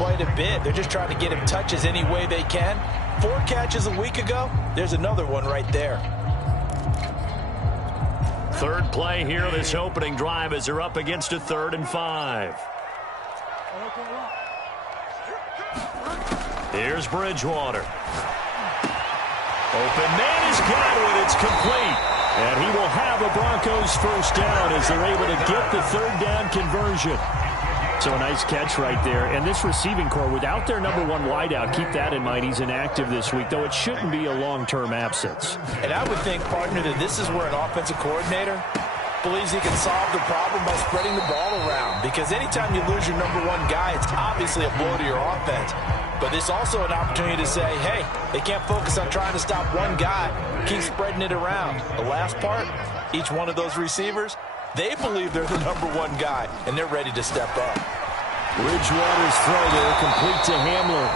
quite a bit. They're just trying to get him touches any way they can. 4 catches a week ago. There's another one right there. Third play here, this opening drive as they're up against a 3rd and 5. Here's Bridgewater. Open man is got it. It's complete. And he will have a Broncos first down as they're able to get the 3rd down conversion. So a nice catch right there. And this receiving core, without their number 1 wideout, keep that in mind. He's inactive this week, though it shouldn't be a long-term absence. And I would think, partner, that this is where an offensive coordinator believes he can solve the problem by spreading the ball around. Because anytime you lose your number 1 guy, it's obviously a blow to your offense. But it's also an opportunity to say, hey, they can't focus on trying to stop one guy. Keep spreading it around. The last part, each one of those receivers, they believe they're the number 1 guy, and they're ready to step up. Bridgewater's throw there, complete to Hamler.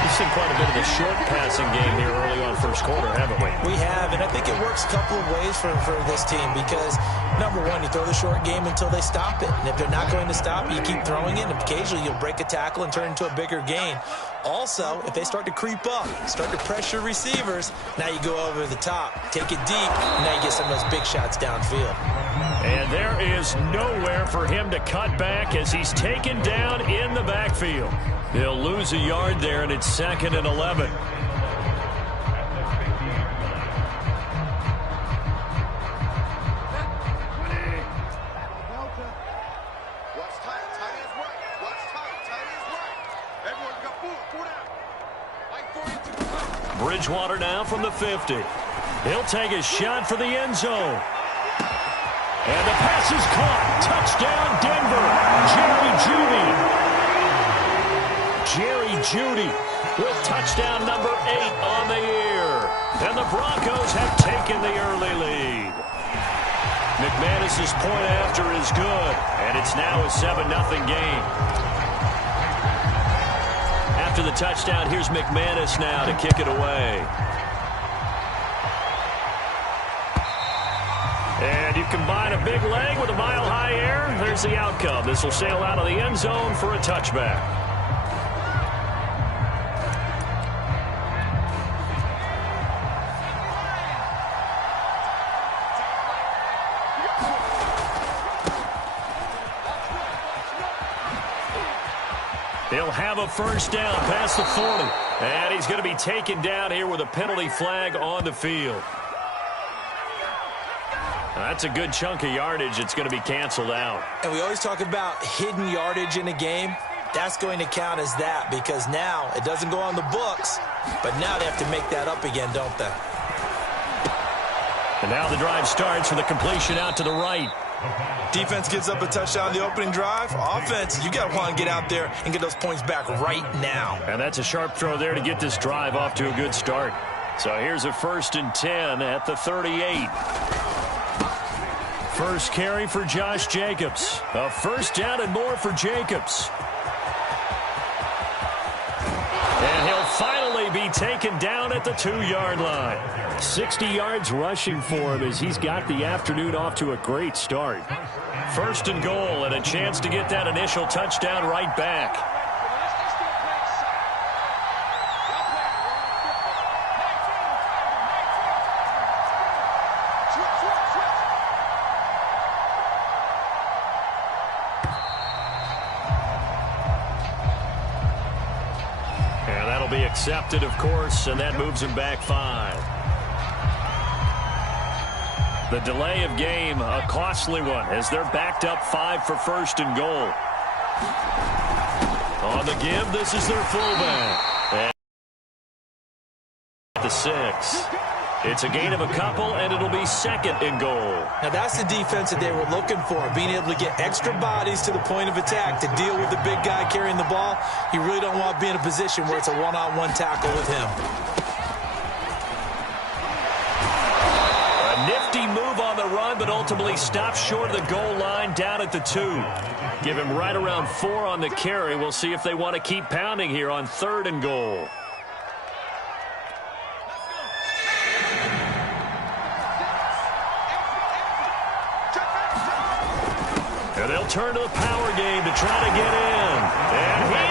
We've seen quite a bit of the short passing game here early on first quarter, haven't we? We have, and I think it works a couple of ways for this team because, number 1, you throw the short game until they stop it. And if they're not going to stop it, you keep throwing it, and occasionally you'll break a tackle and turn into a bigger gain. Also, if they start to creep up, start to pressure receivers, now you go over the top, take it deep, and now you get some of those big shots downfield. And there is nowhere for him to cut back as he's taken down in the backfield. He'll lose a yard there, and it's 2nd and 11. Bridgewater now from the 50. He'll take a shot for the end zone. And the pass is caught. Touchdown, Denver. Jerry Jeudy with touchdown number 8 on the year. And the Broncos have taken the early lead. McManus's point after is good. And it's now a 7-0 game. After the touchdown, here's McManus now to kick it away. And you combine a big leg with a mile-high air. There's the outcome. This will sail out of the end zone for a touchback. He'll have a first down past the 40. And he's going to be taken down here with a penalty flag on the field. That's a good chunk of yardage. It's going to be canceled out. And we always talk about hidden yardage in a game. That's going to count as that because now it doesn't go on the books, but now they have to make that up again, don't they? And now the drive starts with a completion out to the right. Defense gives up a touchdown the opening drive. Offense, you got to want to get out there and get those points back right now. And that's a sharp throw there to get this drive off to a good start. So here's a 1st and 10 at the 38. First carry for Josh Jacobs. A first down and more for Jacobs. And he'll finally be taken down at the 2-yard line. 60 yards rushing for him as he's got the afternoon off to a great start. 1st and goal and a chance to get that initial touchdown right back. And that'll be accepted, of course, and that moves him back 5. The delay of game, a costly one, as they're backed up 5 for 1st and goal. On the give, this is their fullback. And at the 6. It's a gain of a couple, and it'll be 2nd and goal. Now, that's the defense that they were looking for, being able to get extra bodies to the point of attack to deal with the big guy carrying the ball. You really don't want to be in a position where it's a one-on-one tackle with him. Nifty move on the run, but ultimately stops short of the goal line down at the 2. Give him right around 4 on the carry. We'll see if they want to keep pounding here on 3rd and goal. And they'll turn to the power game to try to get in. And he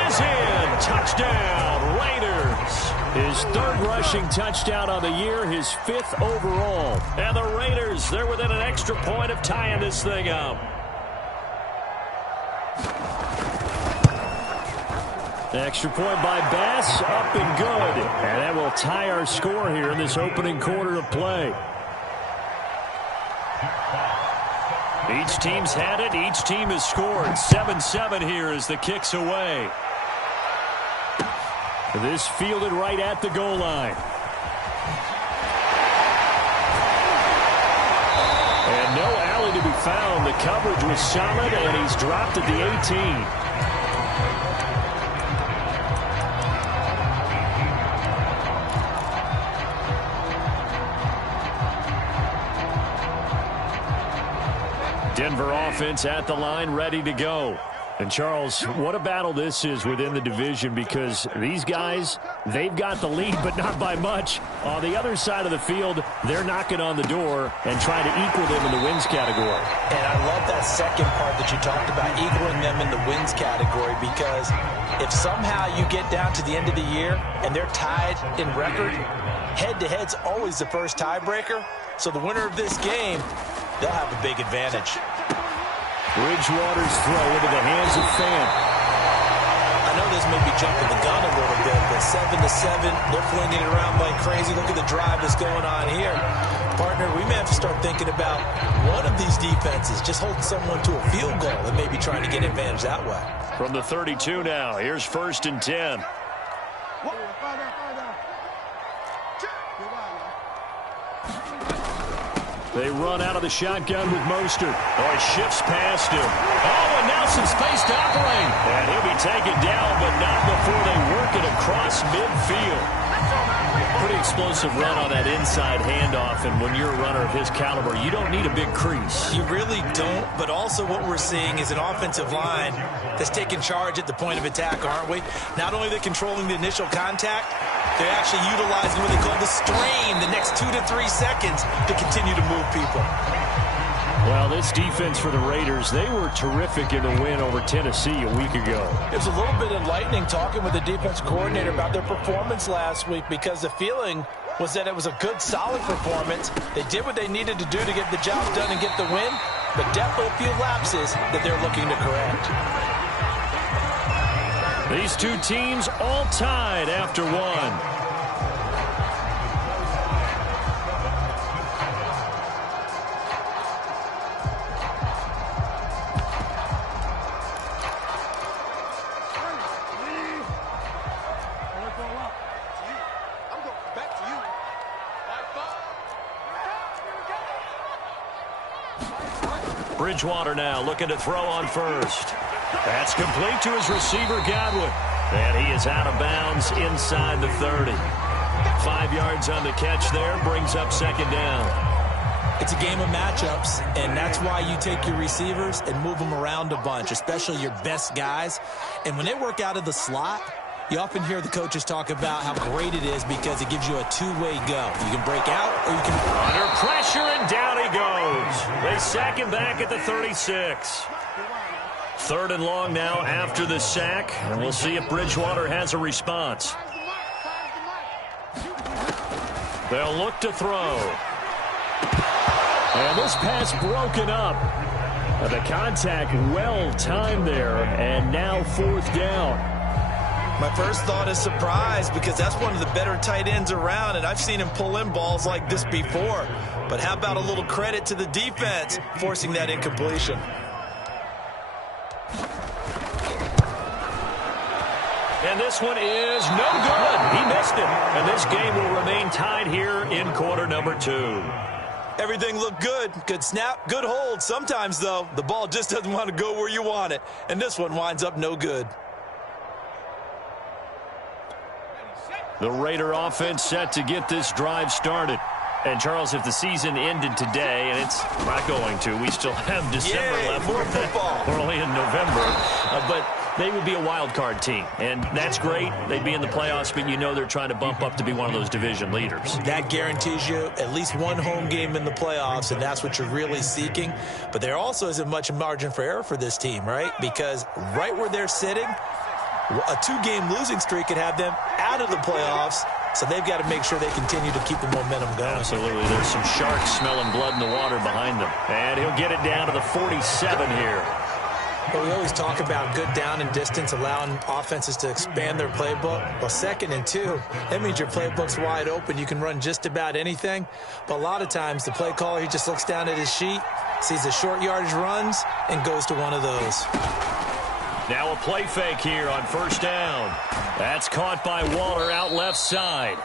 Touchdown, Raiders. His third rushing touchdown on the year, his fifth overall. And the Raiders, they're within an extra point of tying this thing up. Extra point by Bass, up and good. And that will tie our score here in this opening quarter of play. Each team's had it. Each team has scored. 7-7 here as the kick's away. This fielded right at the goal line. And no alley to be found. The coverage was solid, and he's dropped at the 18. Denver offense at the line, ready to go. And, Charles, what a battle this is within the division, because these guys, they've got the lead, but not by much. On the other side of the field, they're knocking on the door and trying to equal them in the wins category. And I love that second part that you talked about, equaling them in the wins category, because if somehow you get down to the end of the year and they're tied in record, head-to-head's always the first tiebreaker. So the winner of this game, they'll have a big advantage. Bridgewater's throw into the hands of Fant. I know this may be jumping the gun a little bit, but 7-7, they're flinging it around like crazy. Look at the drive that's going on here. Partner, we may have to start thinking about one of these defenses just holding someone to a field goal and maybe trying to get advantage that way. From the 32 now, here's 1st and 10. They run out of the shotgun with Mostert. Oh, he shifts past him. Oh, and now some space to operate. And he'll be taken down, but not before they work it across midfield. Pretty explosive run on that inside handoff, and when you're a runner of his caliber, you don't need a big crease. You really don't, but also what we're seeing is an offensive line that's taking charge at the point of attack, aren't we? Not only are they controlling the initial contact, they're actually utilizing what they call the strain, the next 2 to 3 seconds, to continue to move people. Well, this defense for the Raiders, they were terrific in the win over Tennessee a week ago. It was a little bit enlightening talking with the defense coordinator about their performance last week, because the feeling was that it was a good, solid performance. They did what they needed to do to get the job done and get the win, but definitely a few lapses that they're looking to correct. These two teams all tied after one. Bridgewater now looking to throw on first. That's complete to his receiver, Godwin. And he is out of bounds inside the 30. 5 yards on the catch there, brings up 2nd down. It's a game of matchups, and that's why you take your receivers and move them around a bunch, especially your best guys. And when they work out of the slot, you often hear the coaches talk about how great it is because it gives you a two-way go. You can break out or you can... Under pressure, and down he goes. They sack him back at the 36. 3rd and long now after the sack, and we'll see if Bridgewater has a response. They'll look to throw. And this pass broken up. The contact well timed there, and now 4th down. My first thought is surprise, because that's one of the better tight ends around, and I've seen him pull in balls like this before. But how about a little credit to the defense forcing that incompletion? And this one is no good. He missed it. And this game will remain tied here in quarter number 2. Everything looked good. Good snap, good hold. Sometimes, though, the ball just doesn't want to go where you want it. And this one winds up no good. The Raider offense set to get this drive started. And, Charles, if the season ended today, and it's not going to, we still have December left. More football. We're only in November. But they would be a wild card team, and that's great. They'd be in the playoffs, but you know they're trying to bump up to be one of those division leaders. That guarantees you at least one home game in the playoffs, and that's what you're really seeking. But there also isn't much margin for error for this team, right? Because right where they're sitting, A 2-game losing streak could have them out of the playoffs, so they've got to make sure they continue to keep the momentum going. Absolutely. There's some sharks smelling blood in the water behind them. And he'll get it down to the 47 here. But we always talk about good down and distance, allowing offenses to expand their playbook. Well, 2nd and 2, that means your playbook's wide open. You can run just about anything. But a lot of times, the play caller, he just looks down at his sheet, sees the short yardage runs, and goes to one of those. Now a play fake here on 1st down. That's caught by Waller out left side.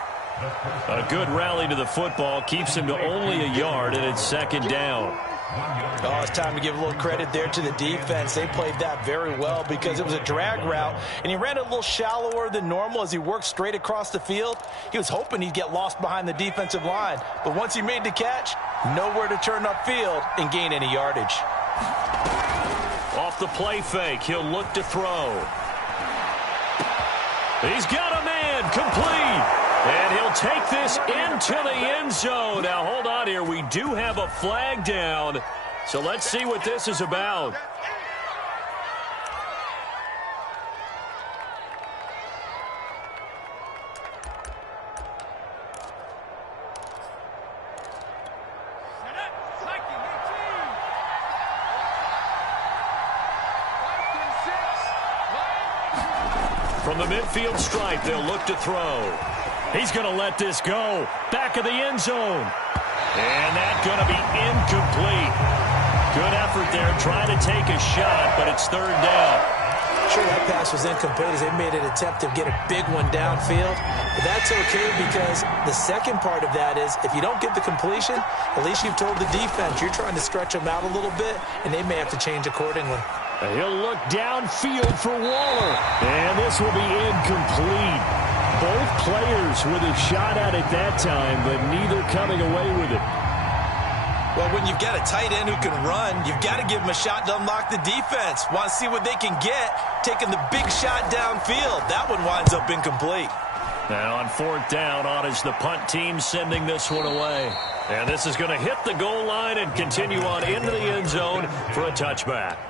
A good rally to the football keeps him to only a yard, and it's 2nd down. Oh, it's time to give a little credit there to the defense. They played that very well because it was a drag route, and he ran it a little shallower than normal as he worked straight across the field. He was hoping he'd get lost behind the defensive line, but once he made the catch, nowhere to turn upfield and gain any yardage. Off the play fake, he'll look to throw. He's got a man, complete. And he'll take this into the end zone. Now, hold on here. We do have a flag down. So let's see what this is about. From the midfield stripe, they'll look to throw. He's going to let this go. Back of the end zone. And that's going to be incomplete. Good effort there, trying to take a shot, but it's 3rd down. Sure, that pass was incomplete as they made an attempt to get a big one downfield. But that's okay because the second part of that is if you don't get the completion, at least you've told the defense you're trying to stretch them out a little bit, and they may have to change accordingly. He'll look downfield for Waller. And this will be incomplete. Both players with a shot at it that time, but neither coming away with it. Well, when you've got a tight end who can run, you've got to give him a shot to unlock the defense. Want to see what they can get, taking the big shot downfield. That one winds up incomplete. Now on 4th down, on is the punt team sending this one away. And this is going to hit the goal line and continue on into the end zone for a touchback.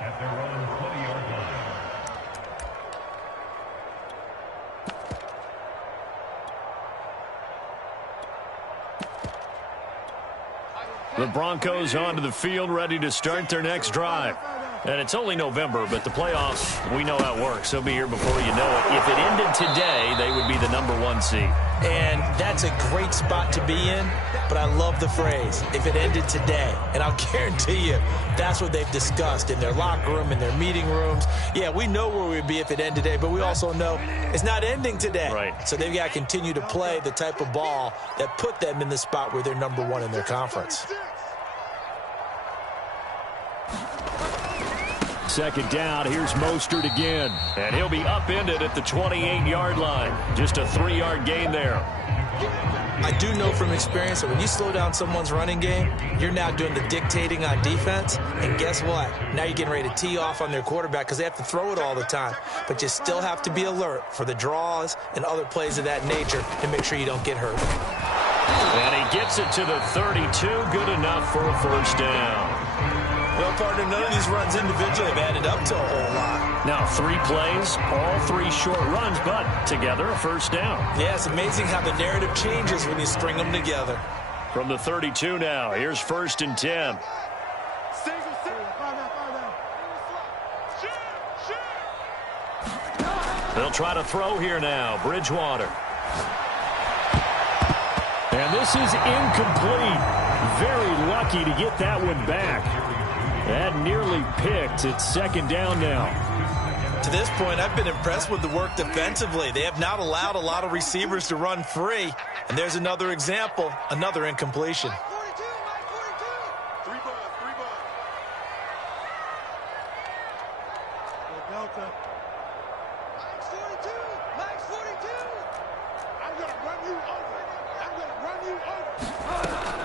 The Broncos onto the field, ready to start their next drive. And it's only November, but the playoffs, we know how it works. They'll be here before you know it. If it ended today, they would be the #1 seed. And that's a great spot to be in, but I love the phrase, if it ended today. And I'll guarantee you, that's what they've discussed in their locker room, in their meeting rooms. Yeah, we know where we'd be if it ended today, but we also know it's not ending today. Right. So they've got to continue to play the type of ball that put them in the spot where they're #1 in their conference. 2nd down, here's Mostert again. And he'll be upended at the 28-yard line. Just a 3-yard gain there. I do know from experience that when you slow down someone's running game, you're now doing the dictating on defense. And guess what? Now you're getting ready to tee off on their quarterback because they have to throw it all the time. But you still have to be alert for the draws and other plays of that nature to make sure you don't get hurt. And he gets it to the 32. Good enough for a 1st down. Well, partner, none of these runs individually have added up to a whole lot. Now 3 plays, all 3 short runs, but together a 1st down. Yeah, it's amazing how the narrative changes when you string them together. From the 32 now, here's 1st and 10. They'll try to throw here now, Bridgewater. And this is incomplete. Very lucky to get that one back. That nearly picked. It's 2nd down now. To this point, I've been impressed with the work defensively. They have not allowed a lot of receivers to run free. And there's another example, another incompletion.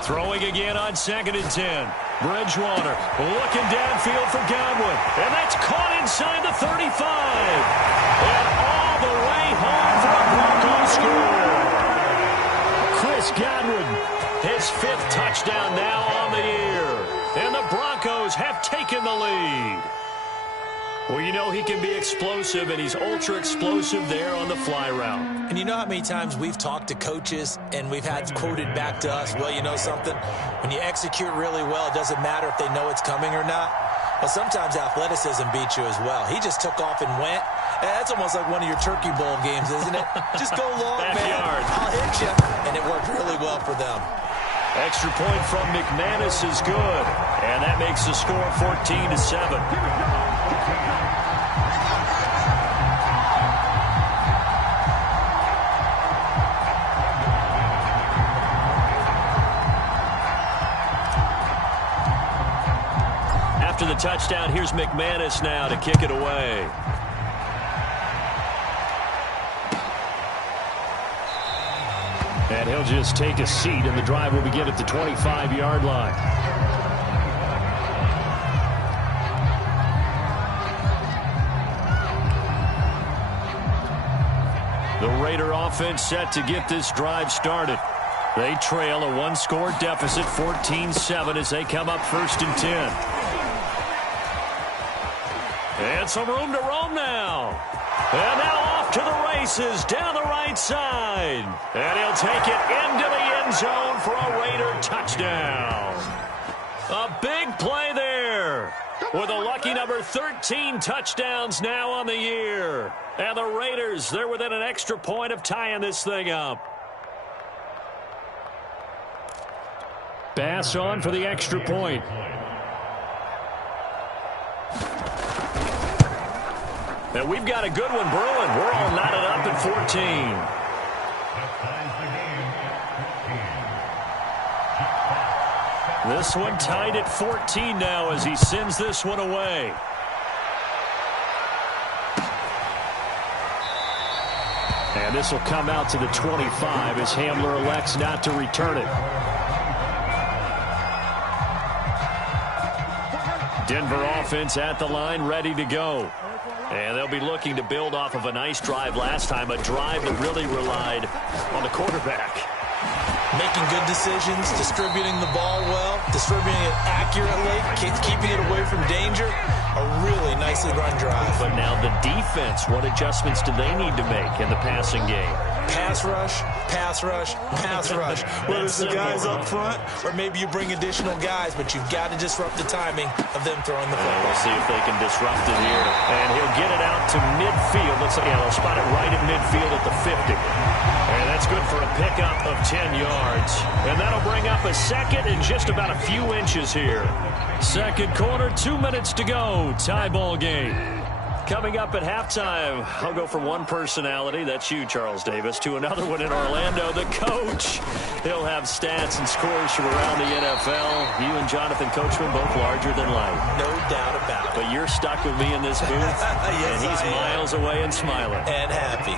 Throwing again on 2nd and 10. Bridgewater looking downfield for Godwin. And that's caught inside the 35. And all the way home for a Broncos score. Chris Godwin, his 5th touchdown now on the year. And the Broncos have taken the lead. Well, you know he can be explosive, and he's ultra-explosive there on the fly route. And you know how many times we've talked to coaches and we've had quoted back to us, well, you know something? When you execute really well, it doesn't matter if they know it's coming or not. Well, sometimes athleticism beats you as well. He just took off and went. That's almost like one of your Turkey Bowl games, isn't it? Just go long, Backyard. man. I'll hit you. And it worked really well for them. Extra point from McManus is good. And that makes the score 14-7. After the touchdown, here's McManus now to kick it away. And he'll just take a seat, and the drive will begin at the 25-yard line. The Raider offense set to get this drive started. They trail a one-score deficit, 14-7, as they come up 1st and 10. And some room to roam now. And now off to the races down the right side. And he'll take it into the end zone for a Raider touchdown. A big play there. With a lucky number 13 touchdowns now on the year. And the Raiders, they're within an extra point of tying this thing up. Bass on for the extra point. And we've got a good one brewing. We're all knotted up at 14. This one tied at 14 now as he sends this one away. And this will come out to the 25 as Hamler elects not to return it. Denver offense at the line, ready to go. And they'll be looking to build off of a nice drive last time, a drive that really relied on the quarterback. Making good decisions, distributing the ball well, distributing it accurately, keeping it away from danger. A really nicely run drive. But now the defense, what adjustments do they need to make in the passing game? Pass rush, pass rush, pass rush. Whether it's the guys up front or maybe you bring additional guys, but you've got to disrupt the timing of them throwing the football. We'll see if they can disrupt it here. And he'll get it out to midfield. Looks like they'll spot it right at midfield at the 50. And that's good for a pickup of 10 yards. And that'll bring up a second and just about a few inches here. Second quarter, 2 minutes to go. Tie ball game. Coming up at halftime, I'll go from one personality, that's you, Charles Davis, to another one in Orlando, the coach. He'll have stats and scores from around the NFL. You and Jonathan Coachman, both larger than life. No doubt about it. But you're stuck with me in this booth, yes, and he's miles away and smiling. And happy.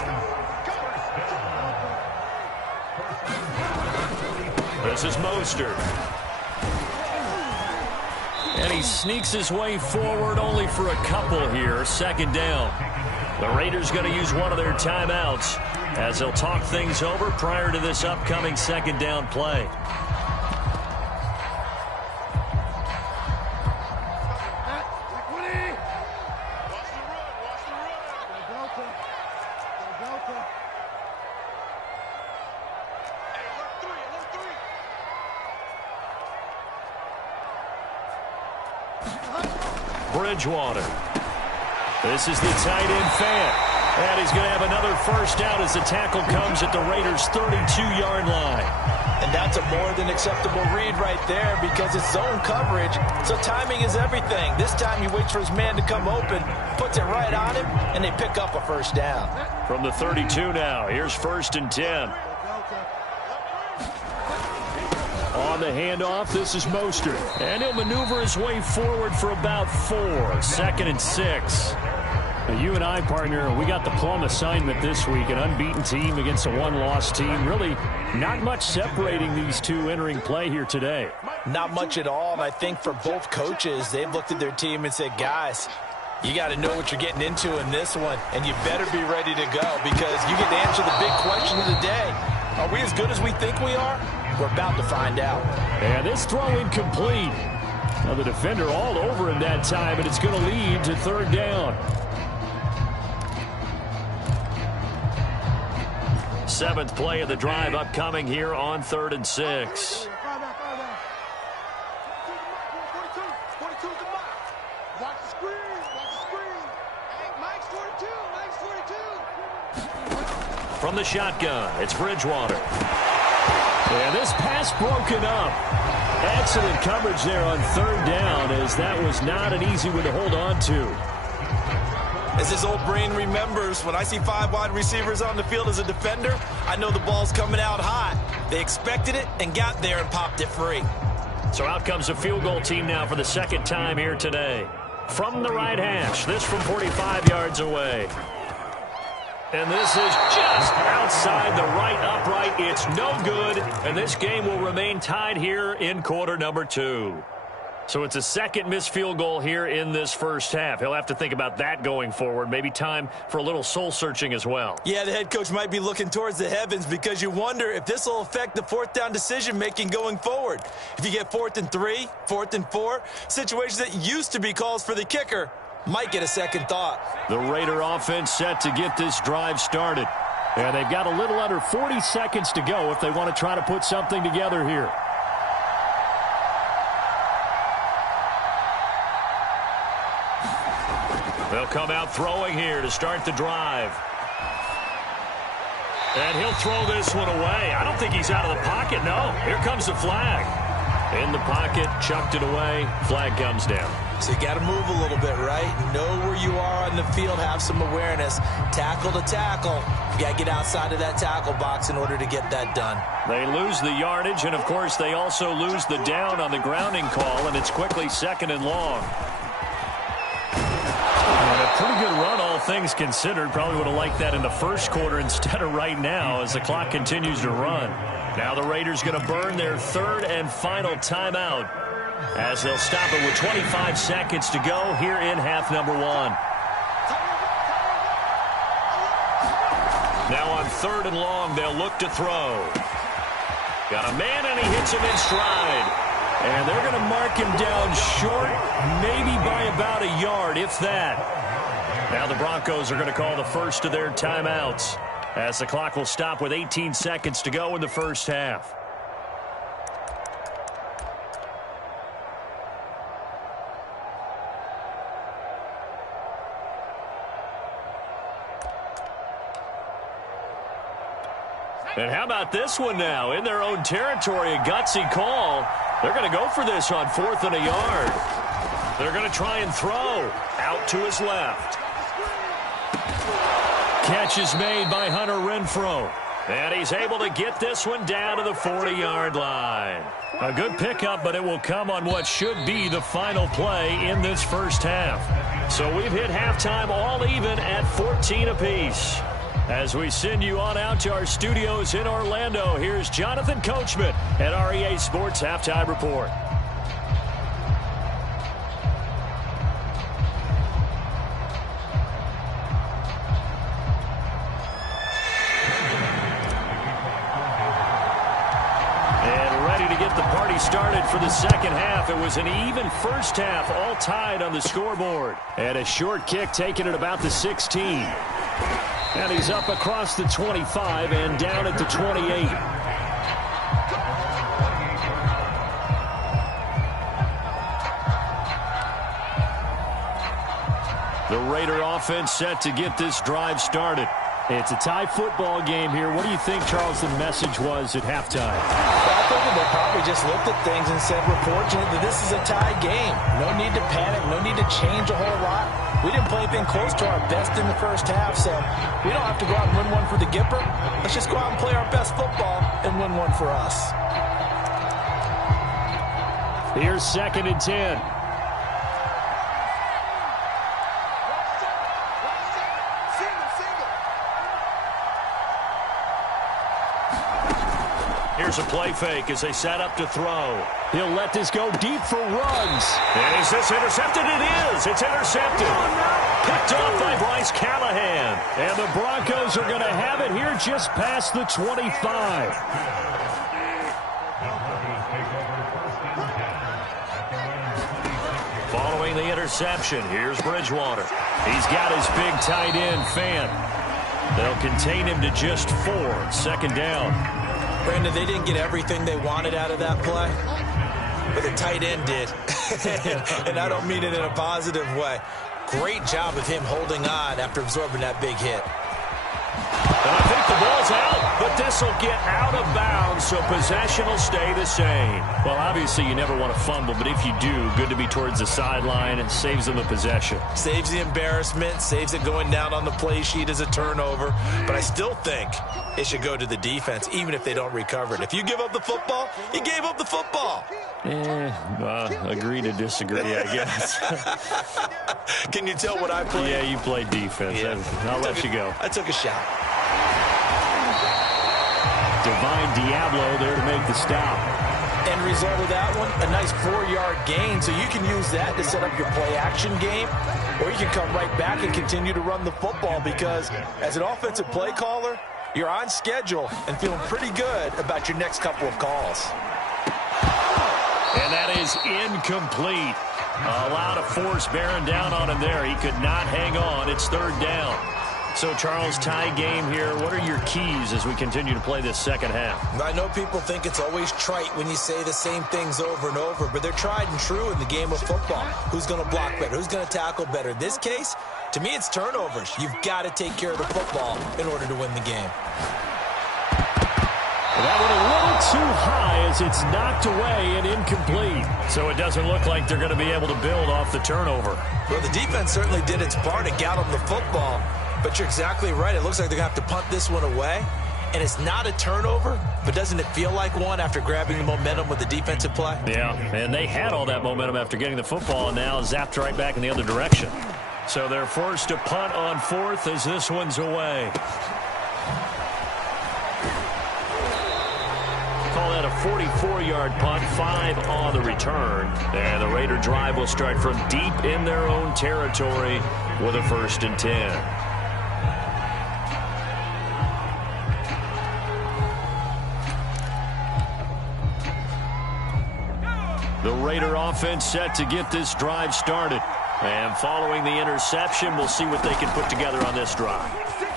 This is Mostert. And he sneaks his way forward only for a couple here. Second down. The Raiders going to use one of their timeouts as they'll talk things over prior to this upcoming second down play. Bridgewater. This is the tight end fan. And he's going to have another first down as the tackle comes at the Raiders' 32-yard line. And that's a more than acceptable read right there because it's zone coverage, so timing is everything. This time he waits for his man to come open, puts it right on him, and they pick up a first down. From the 32 now, here's 1st and 10. On the handoff, this is Mostert. And he'll maneuver his way forward for about 4. 2nd and 6. You and I, partner, we got the plum assignment this week. An unbeaten team against a one-loss team. Really not much separating these two entering play here today. Not much at all, and I think for both coaches, they've looked at their team and said, guys, you got to know what you're getting into in this one, and you better be ready to go because you get to answer the big question of the day. Are we as good as we think we are? We're about to find out. And this throw incomplete. Now the defender all over him that time, and it's going to lead to third down. Seventh play of the drive upcoming here on 3rd and 6. From the shotgun, it's Bridgewater. And this pass broken up. Excellent coverage there on 3rd down, as that was not an easy one to hold on to. As his old brain remembers, when I see 5 wide receivers on the field as a defender, I know the ball's coming out hot. They expected it and got there and popped it free. So out comes a field goal team now for the second time here today. From the right hash, this from 45 yards away. And this is just outside the right upright. It's no good, and this game will remain tied here in quarter number 2. So it's a second missed field goal here in this first half. He'll have to think about that going forward. Maybe time for a little soul-searching as well. Yeah, the head coach might be looking towards the heavens because you wonder if this will affect the 4th down decision-making going forward. If you get 4th and 3, 4th and 4, situations that used to be calls for the kicker might get a second thought. The Raider offense set to get this drive started. And they've got a little under 40 seconds to go if they want to try to put something together here. They'll come out throwing here to start the drive. And he'll throw this one away. I don't think he's out of the pocket, no. Here comes the flag. In the pocket, chucked it away. Flag comes down. So you got to move a little bit, right? Know where you are on the field, have some awareness. Tackle to tackle. You got to get outside of that tackle box in order to get that done. They lose the yardage, and, of course, they also lose the down on the grounding call, and it's quickly 2nd and long. And a pretty good run, all things considered. Probably would have liked that in the first quarter instead of right now as the clock continues to run. Now the Raiders going to burn their 3rd and final timeout as they'll stop it with 25 seconds to go here in half number 1. Now on 3rd and long, they'll look to throw. Got a man, and he hits him in stride. And they're going to mark him down short, maybe by about a yard, if that. Now the Broncos are going to call the first of their timeouts as the clock will stop with 18 seconds to go in the first half. And how about this one now? In their own territory, a gutsy call. They're going to go for this on 4th and a yard. They're going to try and throw. Out to his left. Catch is made by Hunter Renfrow. And he's able to get this one down to the 40-yard line. A good pickup, but it will come on what should be the final play in this first half. So we've hit halftime all even at 14 apiece. As we send you on out to our studios in Orlando, here's Jonathan Coachman at REA Sports Halftime Report. And ready to get the party started for the second half. It was an even first half, all tied on the scoreboard. And a short kick taken at about the 16. And he's up across the 25 and down at the 28. The Raider offense set to get this drive started. It's a tie football game here. What do you think, Charles, the message was at halftime? I think they probably just looked at things and said, we're fortunate that this is a tie game. No need to panic. No need to change a whole lot. We didn't play anything close to our best in the first half, so we don't have to go out and win one for the Gipper. Let's just go out and play our best football and win one for us. Here's 2nd and 10. Here's a play fake as they set up to throw. He'll let this go deep for Ruggs. And is this intercepted? It is. It's intercepted. Picked off by Bryce Callahan. And the Broncos are going to have it here just past the 25. interception. Here's Bridgewater. He's got his big tight end, Fant. They'll contain him to just 4. 2nd down. Brandon, they didn't get everything they wanted out of that play, but the tight end did. And I don't mean it in a positive way. Great job of him holding on after absorbing that big hit. And I think the ball's out, but this will get out of bounds, so possession will stay the same. Well, obviously you never want to fumble, but if you do, good to be towards the sideline. It saves them a possession. Saves the embarrassment, saves it going down on the play sheet as a turnover. But I still think it should go to the defense, even if they don't recover it. If you give up the football, you gave up the football. Agree to disagree, I guess. Can you tell what I played? Yeah, you played defense. Yeah. I'll let you go. I took a shot. Divine Diablo there to make the stop. End result of that one, a nice 4-yard gain. So you can use that to set up your play-action game, or you can come right back and continue to run the football because as an offensive play caller, you're on schedule and feeling pretty good about your next couple of calls. And that is incomplete. A lot of force bearing down on him there. He could not hang on. It's 3rd down. So, Charles, tie game here. What are your keys as we continue to play this second half? I know people think it's always trite when you say the same things over and over, but they're tried and true in the game of football. Who's going to block better? Who's going to tackle better? In this case, to me, it's turnovers. You've got to take care of the football in order to win the game. That one a little too high as it's knocked away and incomplete. So it doesn't look like they're going to be able to build off the turnover. Well, the defense certainly did its part to get them the football. But you're exactly right. It looks like they're going to have to punt this one away. And it's not a turnover, but doesn't it feel like one after grabbing the momentum with the defensive play? Yeah, and they had all that momentum after getting the football and now zapped right back in the other direction. So they're forced to punt on 4th as this one's away. Call that a 44-yard punt, 5 on the return. And the Raider drive will start from deep in their own territory with a 1st and 10. The Raider offense set to get this drive started. And following the interception, we'll see what they can put together on this drive.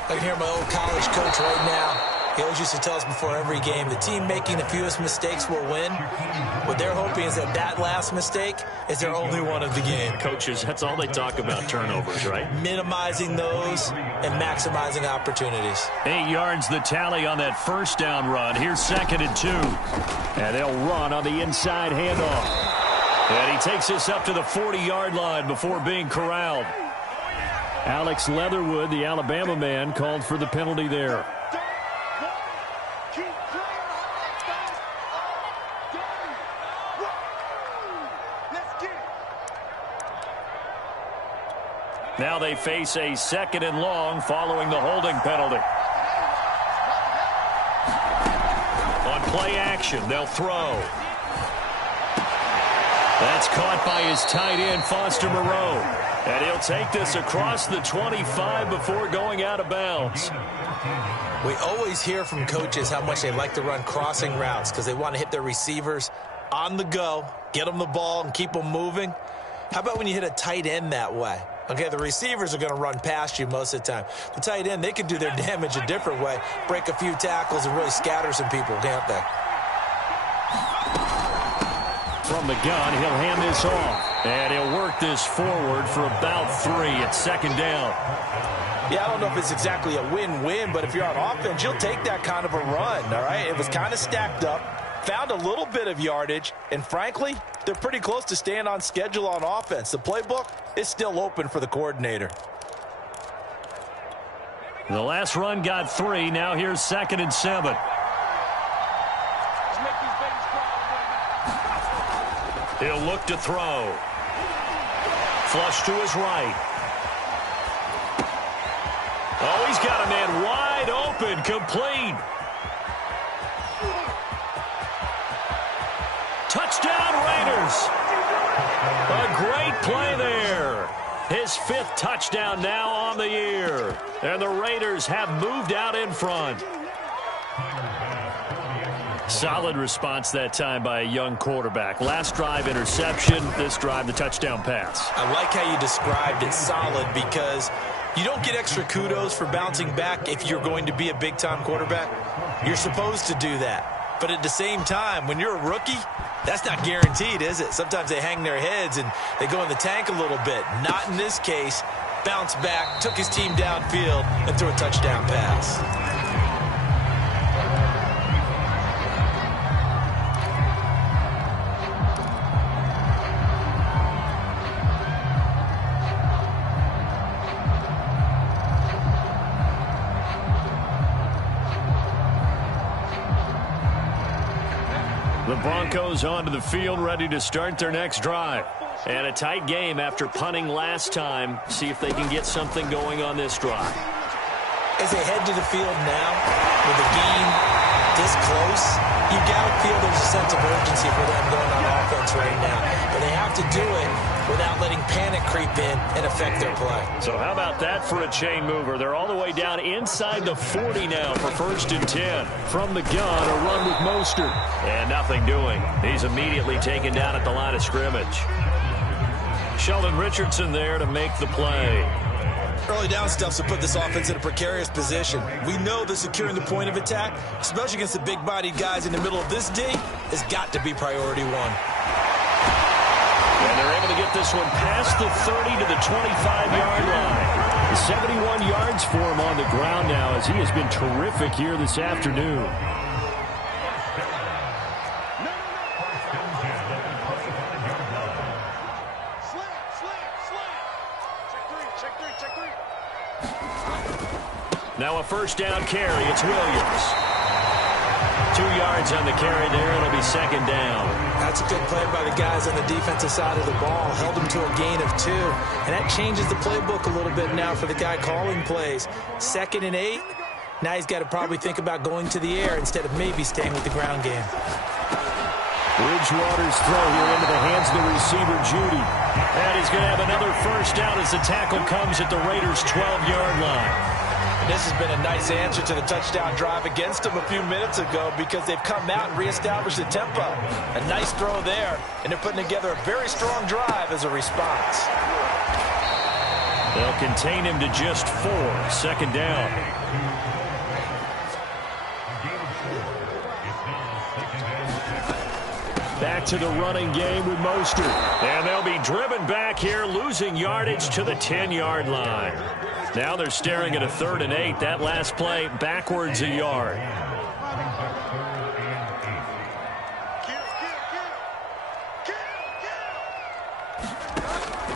I can hear my old college coach right now. He always used to tell us before every game, the team making the fewest mistakes will win. What they're hoping is that that last mistake is their only one of the game. Coaches, that's all they talk about, turnovers, right? Minimizing those and maximizing opportunities. 8 yards the tally on that 1st down run. Here's 2nd and 2. And they'll run on the inside handoff. And he takes us up to the 40-yard line before being corralled. Alex Leatherwood, the Alabama man, called for the penalty there. Now they face a 2nd and long following the holding penalty. On play action, they'll throw. That's caught by his tight end, Foster Moreau. And he'll take this across the 25 before going out of bounds. We always hear from coaches how much they like to run crossing routes because they want to hit their receivers on the go, get them the ball, and keep them moving. How about when you hit a tight end that way? Okay, the receivers are going to run past you most of the time. The tight end, they can do their damage a different way, break a few tackles, and really scatter some people, can't they? From the gun, he'll hand this off. And he'll work this forward for about 3 at 2nd down. Yeah, I don't know if it's exactly a win-win, but if you're on offense, you'll take that kind of a run, all right? It was kind of stacked up, found a little bit of yardage, and frankly, they're pretty close to staying on schedule on offense. The playbook is still open for the coordinator. The last run got 3. Now here's 2nd and 7. He'll look to throw. Flush to his right. Oh, he's got a man wide open, complete. Touchdown, Raiders. A great play there. His 5th touchdown now on the year. And the Raiders have moved out in front. Solid response that time by a young quarterback. Last drive, interception. This drive, the touchdown pass. I like how you described it, solid, because you don't get extra kudos for bouncing back if you're going to be a big-time quarterback. You're supposed to do that. But at the same time, when you're a rookie, that's not guaranteed, is it? Sometimes they hang their heads and they go in the tank a little bit. Not in this case. Bounced back, took his team downfield, and threw a touchdown pass. The Broncos onto the field, ready to start their next drive. And a tight game after punting last time. See if they can get something going on this drive. As they head to the field now, with the game this close, you got to feel there's a sense of urgency for them going on offense right now. But they have to do it without letting panic creep in and affect their play. So how about that for a chain mover? They're all the way down inside the 40 now for 1st and 10. From the gun, a run with Mostert. And nothing doing. He's immediately taken down at the line of scrimmage. Sheldon Richardson there to make the play. Early down stuffs will put this offense in a precarious position. We know that securing the point of attack, especially against the big-bodied guys in the middle of this D, has got to be priority one. And they're able to get this one past the 30 to the 25-yard line. 71 yards for him on the ground now as he has been terrific here this afternoon. Now a 1st down carry. It's Williams. 2 yards on the carry there. It'll be 2nd down. That's a good play by the guys on the defensive side of the ball. Held them to a gain of 2. And that changes the playbook a little bit now for the guy calling plays. 2nd and 8. Now he's got to probably think about going to the air instead of maybe staying with the ground game. Bridgewater's throw here into the hands of the receiver, Judy. And he's going to have another 1st down as the tackle comes at the Raiders' 12-yard line. This has been a nice answer to the touchdown drive against them a few minutes ago because they've come out and reestablished the tempo. A nice throw there, and they're putting together a very strong drive as a response. They'll contain him to just 4. 2nd down. Back to the running game with Mostert. And they'll be driven back here, losing yardage to the 10-yard line. Now they're staring at a 3rd and 8. That last play backwards a yard.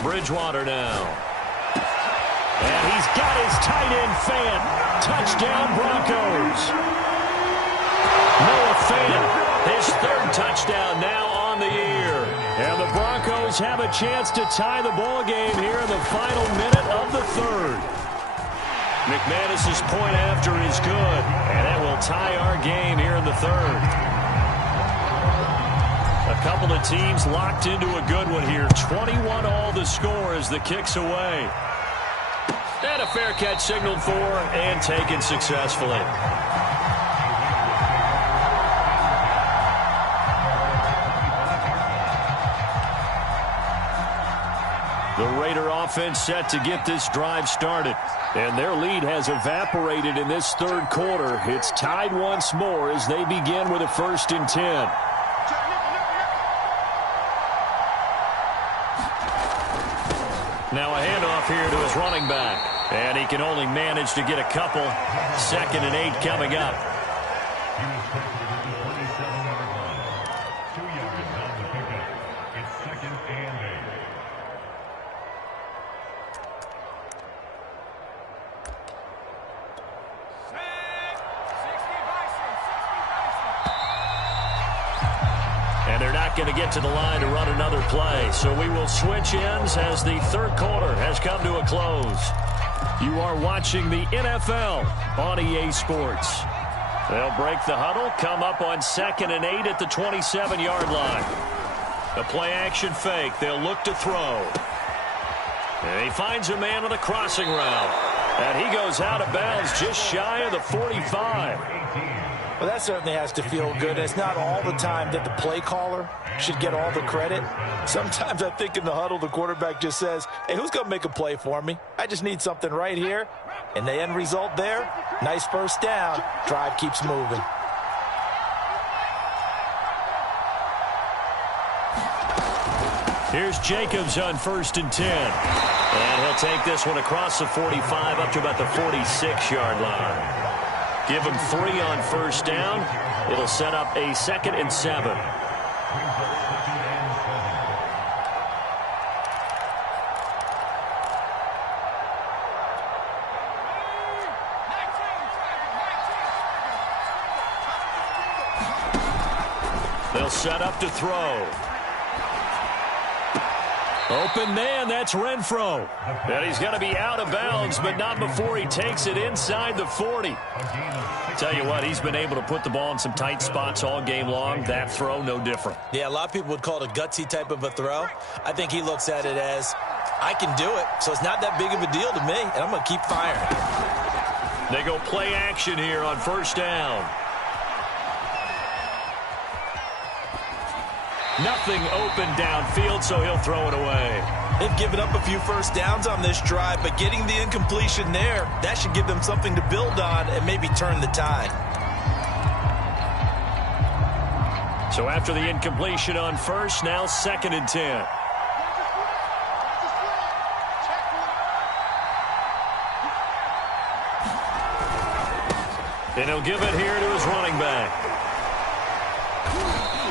Bridgewater now. And he's got his tight end fan. Touchdown Broncos. Noah Fant, his 3rd touchdown now on the year. And the Broncos have a chance to tie the ball game here in the final minute of the 3rd. McManus's point after is good, and that will tie our game here in the 3rd. A couple of teams locked into a good one here. 21 all the score as the kick's away. And a fair catch signaled for and taken successfully. The Raider offense set to get this drive started. And their lead has evaporated in this 3rd quarter. It's tied once more as they begin with a 1st and 10. Now a handoff here to his running back. And he can only manage to get a couple. 2nd and 8 coming up. And they're not going to get to the line to run another play. So we will switch ends as the 3rd quarter has come to a close. You are watching the NFL on EA Sports. They'll break the huddle, come up on 2nd and 8 at the 27-yard line. A play-action fake. They'll look to throw. And he finds a man with a crossing route. And he goes out of bounds just shy of the 45. Well, that certainly has to feel good. And it's not all the time that the play caller should get all the credit. Sometimes I think in the huddle, the quarterback just says, hey, who's going to make a play for me? I just need something right here. And the end result there, nice first down. Drive keeps moving. Here's Jacobs on 1st and 10. And he'll take this one across the 45 up to about the 46-yard line. Give him 3 on 1st down. It'll set up a 2nd and 7. They'll set up to throw. Open man, that's Renfro. And he's going to be out of bounds, but not before he takes it inside the 40. Tell you what, he's been able to put the ball in some tight spots all game long. That throw, no different. Yeah, a lot of people would call it a gutsy type of a throw. I think he looks at it as, I can do it, so it's not that big of a deal to me, and I'm going to keep firing. They go play action here on 1st down. Nothing open downfield, so he'll throw it away. They've given up a few first downs on this drive, but getting the incompletion there, that should give them something to build on and maybe turn the tide. So after the incompletion on 1st, now 2nd and 10. And he'll give it here to his running back.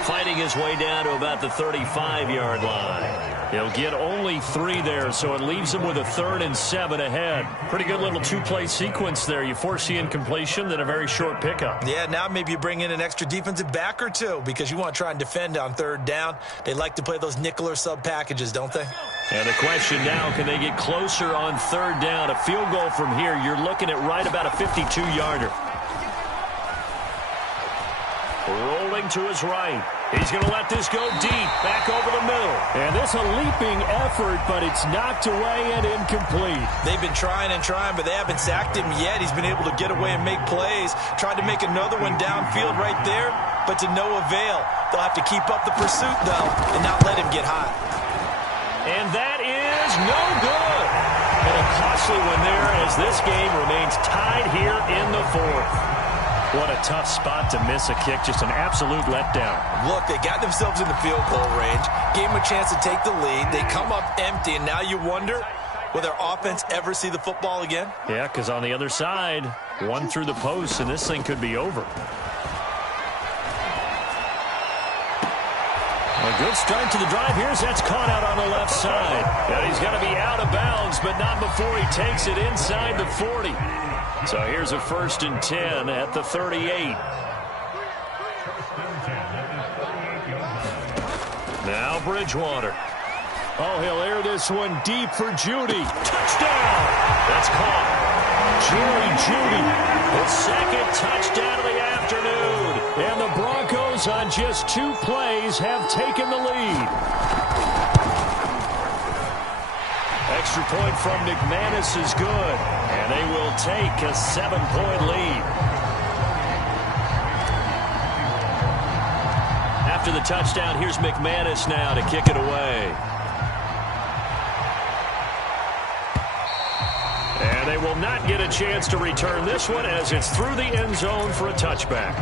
Fighting his way down to about the 35-yard line. He'll get only 3 there, so it leaves him with a 3rd and 7 ahead. Pretty good little 2-play sequence there. You force the incompletion, then a very short pickup. Yeah, now maybe you bring in an extra defensive back or 2 because you want to try and defend on 3rd down. They like to play those nickel or sub packages, don't they? And the question now, can they get closer on 3rd down? A field goal from here, you're looking at right about a 52-yarder. Rolling to his right. He's going to let this go deep, back over the middle. And this a leaping effort, but it's knocked away and incomplete. They've been trying and trying, but they haven't sacked him yet. He's been able to get away and make plays. Tried to make another one downfield right there, but to no avail. They'll have to keep up the pursuit, though, and not let him get hot. And that is no good. And a costly one there as this game remains tied here in the 4th. What a tough spot to miss a kick. Just an absolute letdown. Look, they got themselves in the field goal range, gave them a chance to take the lead. They come up empty, and now you wonder, will their offense ever see the football again? Yeah, because on the other side, one through the post, and this thing could be over. A good start to the drive. Here's that's caught out on the left side. And he's going to be out of bounds, but not before he takes it inside the 40. So here's a 1st and 10 at the 38. Now Bridgewater. Oh, he'll air this one deep for Jeudy. Touchdown! That's caught. Jerry Jeudy. His 2nd touchdown of the afternoon. And the Broncos on just 2 plays have taken the lead. Extra point from McManus is good. And they will take a 7-point lead. After the touchdown, here's McManus now to kick it away. And they will not get a chance to return this one as it's through the end zone for a touchback.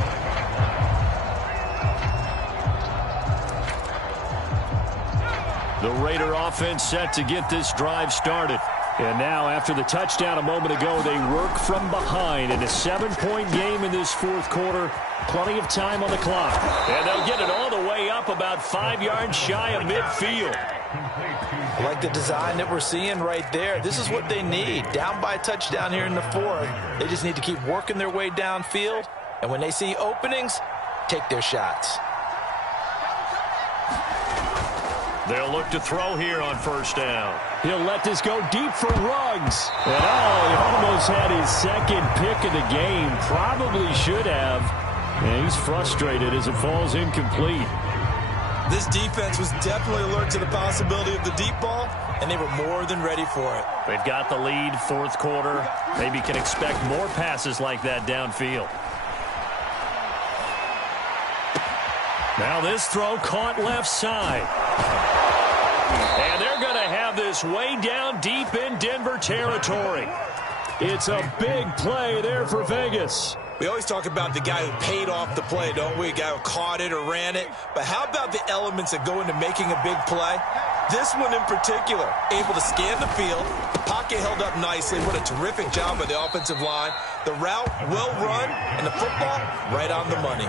The Raider offense set to get this drive started. And now, after the touchdown a moment ago, they work from behind in a 7-point game in this 4th quarter. Plenty of time on the clock. And they'll get it all the way up about 5 yards shy of midfield. I like the design that we're seeing right there. This is what they need. Down by a touchdown here in the 4th. They just need to keep working their way downfield. And when they see openings, take their shots. They'll look to throw here on 1st down. He'll let this go deep for Ruggs. And he almost had his 2nd pick of the game. Probably should have. And he's frustrated as it falls incomplete. This defense was definitely alert to the possibility of the deep ball, and they were more than ready for it. They've got the lead, fourth quarter. Maybe can expect more passes like that downfield. Now this throw caught left side. And they're going to have this way down deep in Denver territory. It's a big play there for Vegas. We always talk about the guy who paid off the play, don't we? A guy who caught it or ran it. But how about the elements that go into making a big play? This one in particular, able to scan the field. The pocket held up nicely. What a terrific job by the offensive line. The route, well run, and the football, right on the money.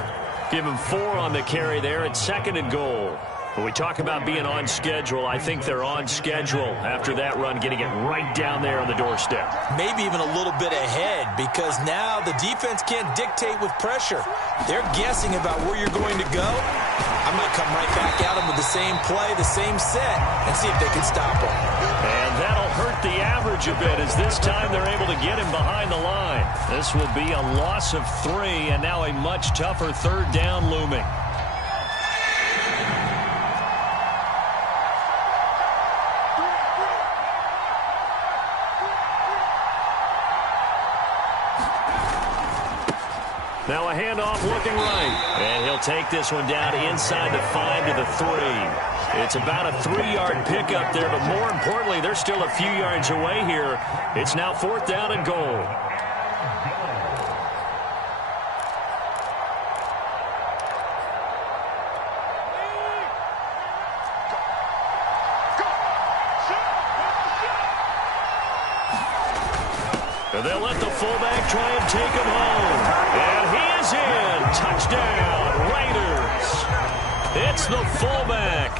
Give him 4 on the carry there at 2nd and goal. When we talk about being on schedule, I think they're on schedule after that run, getting it right down there on the doorstep. Maybe even a little bit ahead, because now the defense can't dictate with pressure. They're guessing about where you're going to go. I might come right back at them with the same play, the same set, and see if they can stop them. And that'll hurt the average a bit, as this time they're able to get him behind the line. This will be a loss of 3, and now a much tougher 3rd down looming. Now a handoff looking right. And he'll take this one down inside the 5 to the 3. It's about a 3-yard pickup there, but more importantly, they're still a few yards away here. It's now 4th down and goal. They'll let the fullback try and take him home. And he is in. Touchdown, Raiders. It's the fullback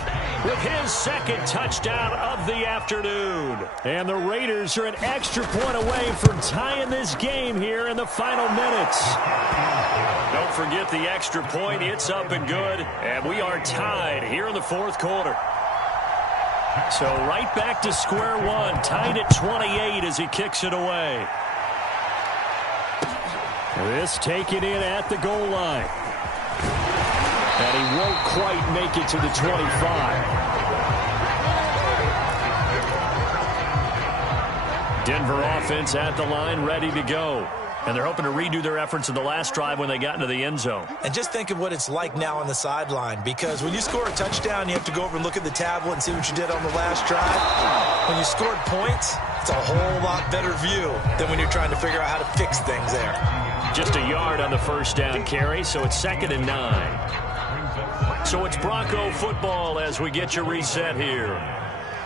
with his 2nd touchdown of the afternoon. And the Raiders are an extra point away from tying this game here in the final minutes. Don't forget the extra point. It's up and good. And we are tied here in the 4th quarter. So right back to square one, tied at 28 as he kicks it away. This taken in at the goal line. And he won't quite make it to the 25. Denver offense at the line, ready to go. And they're hoping to redo their efforts in the last drive when they got into the end zone. And just think of what it's like now on the sideline, because when you score a touchdown, you have to go over and look at the tablet and see what you did on the last drive. When you scored points, it's a whole lot better view than when you're trying to figure out how to fix things there. Just a yard on the 1st down carry, so it's 2nd and 9. So it's Bronco football as we get you reset here.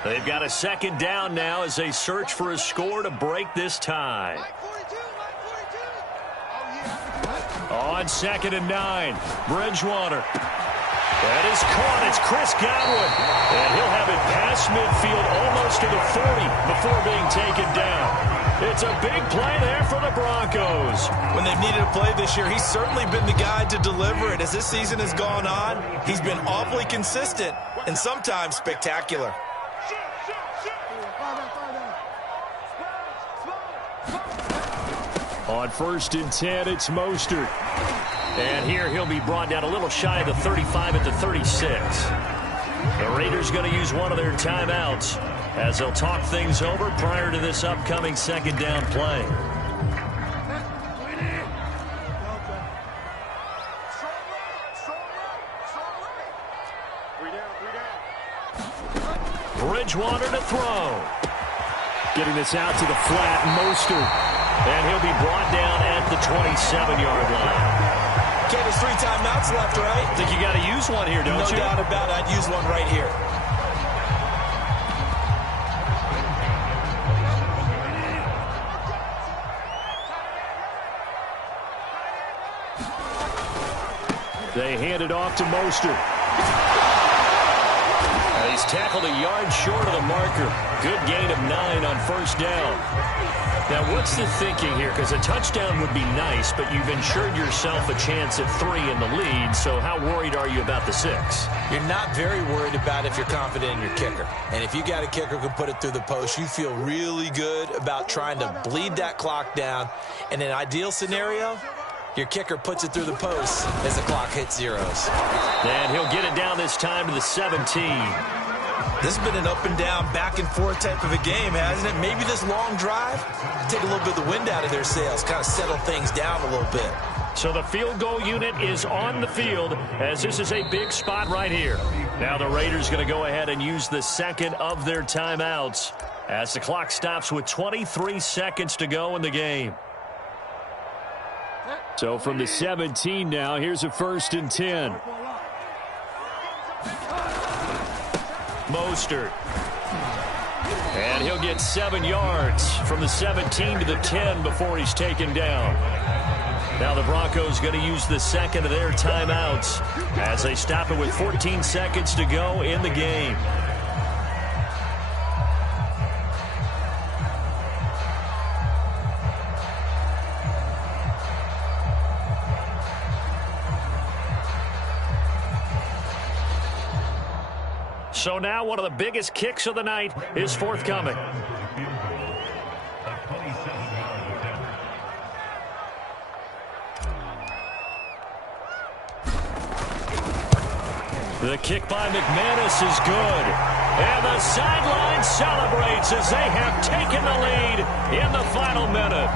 They've got a 2nd down now as they search for a score to break this tie. On 2nd and 9, Bridgewater. That is caught. It's Chris Godwin. And he'll have it past midfield almost to the 40 before being taken down. It's a big play there for the Broncos. When they've needed a play this year, he's certainly been the guy to deliver it. As this season has gone on, he's been awfully consistent and sometimes spectacular. On 1st and 10, it's Mostert. And here he'll be brought down a little shy of the 35 at the 36. The Raiders going to use one of their timeouts as they'll talk things over prior to this upcoming 2nd down play. Bridgewater to throw. Getting this out to the flat, Mostert. And he'll be brought down at the 27-yard line. Okay, there's 3 timeouts left, right? I think you got to use one here, don't you? No doubt about it. I'd use one right here. They hand it off to Mostert. He's tackled a yard short of the marker. Good gain of 9 on 1st down. Now, what's the thinking here? Because a touchdown would be nice, but you've ensured yourself a chance at 3 in the lead, so how worried are you about the 6? You're not very worried about if you're confident in your kicker. And if you got a kicker who can put it through the post, you feel really good about trying to bleed that clock down. In an ideal scenario, Your kicker puts it through the post as the clock hits zeros. And he'll get it down this time to the 17. This has been an up and down, back and forth type of a game, hasn't it? Maybe this long drive, take a little bit of the wind out of their sails, kind of settle things down a little bit. So the field goal unit is on the field as this is a big spot right here. Now the Raiders going to go ahead and use the second of their timeouts as the clock stops with 23 seconds to go in the game. So from the 17 now, here's a 1st and 10. Mostert. And he'll get 7 yards from the 17 to the 10 before he's taken down. Now the Broncos going to use the second of their timeouts as they stop it with 14 seconds to go in the game. So now one of the biggest kicks of the night is forthcoming. The kick by McManus is good. And the sideline celebrates as they have taken the lead in the final minute.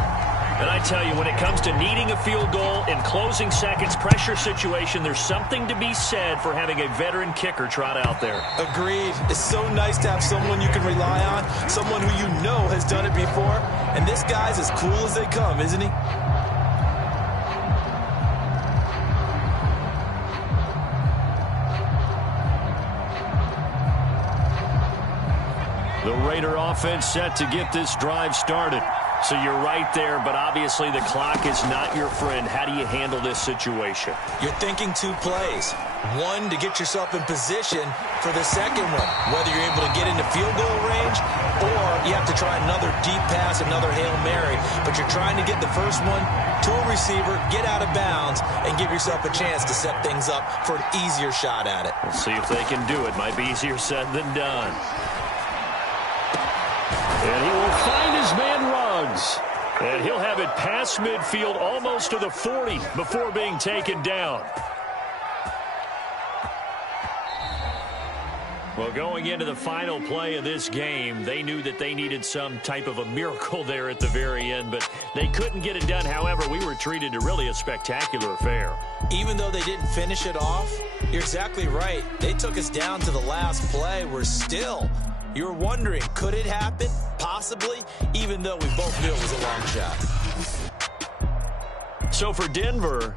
And I tell you, when it comes to needing a field goal in closing seconds, pressure situation, there's something to be said for having a veteran kicker trot out there. Agreed. It's so nice to have someone you can rely on, someone who you know has done it before. And this guy's as cool as they come, isn't he? The Raider offense set to get this drive started. So you're right there, but obviously the clock is not your friend. How do you handle this situation? You're thinking 2 plays. One, to get yourself in position for the second one, whether you're able to get into field goal range or you have to try another deep pass, another Hail Mary. But you're trying to get the first one to a receiver, get out of bounds, and give yourself a chance to set things up for an easier shot at it. We'll see if they can do it. Might be easier said than done. And he will find his man Ruggs. And he'll have it past midfield almost to the 40 before being taken down. Well, going into the final play of this game, they knew that they needed some type of a miracle there at the very end, but they couldn't get it done. However, we were treated to really a spectacular affair. Even though they didn't finish it off, you're exactly right. They took us down to the last play. We're still... You were wondering, could it happen? Possibly, even though we both knew it was a long shot. So for Denver,